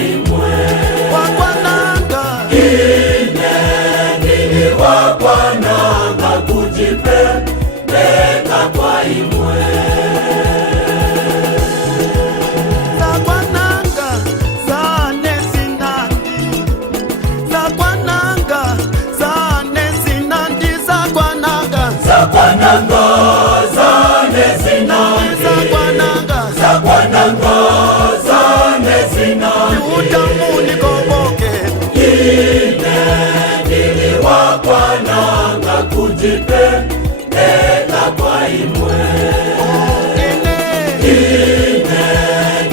imwe wakwananga ine nini wakwananga kujipeleka kwa imwe zakwananga zane zinandi zakwananga zane zinandi zakwananga zakwananga zane zinandi zakwananga zane zinandi utamuni koboke ine nini wakwananga kujipeleka kwa imwe ine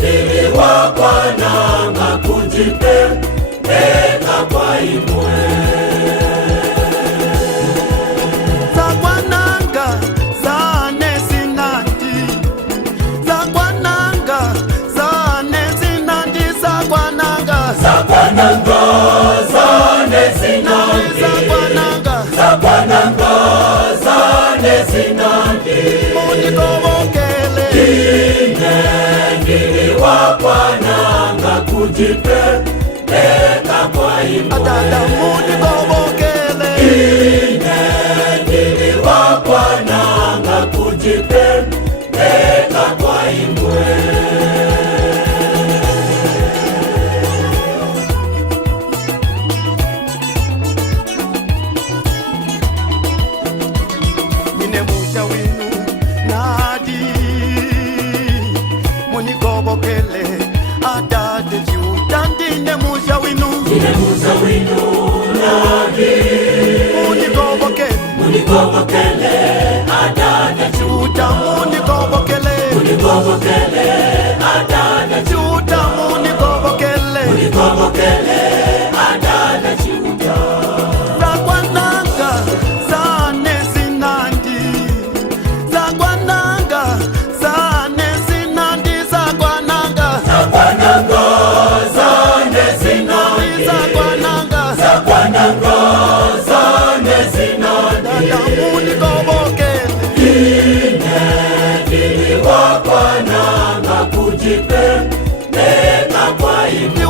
nini wakwananga kujipeleka kwa imwe zakwananga zane zinandi zakwananga zane zinandi zakwananga zakwananga zane zinandi zakwananga zane zinandi munikobokele ine nini wakwananga kujipeleka kwa imwe atata munikobokele ine nini wakwananga kujipeleka kwa imwe mine musha winu nadi munikobokele atate ciutandine musha winu ine musa winu nadi munikobokele munikobokele adada ciuta munikobokele munikobokele adada ciuta munikobokele munikobokele adada chuta zakwananga zane zinandi zakwananga zane zinandi zakwananga zakwananga zane zinandi zakwananga zakwananga zane zinandi tata munikobokele ine nini wakwananga kujipeleka kwa imwe